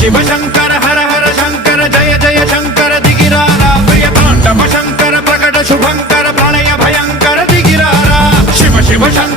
शिव शंकर हर हर शंकर जय जय शंकर दिगिरारा प्रिय तांडव शंकर प्रकट शुभंकर प्रणय भयंकर दिगिरारा शिव शिव शंकर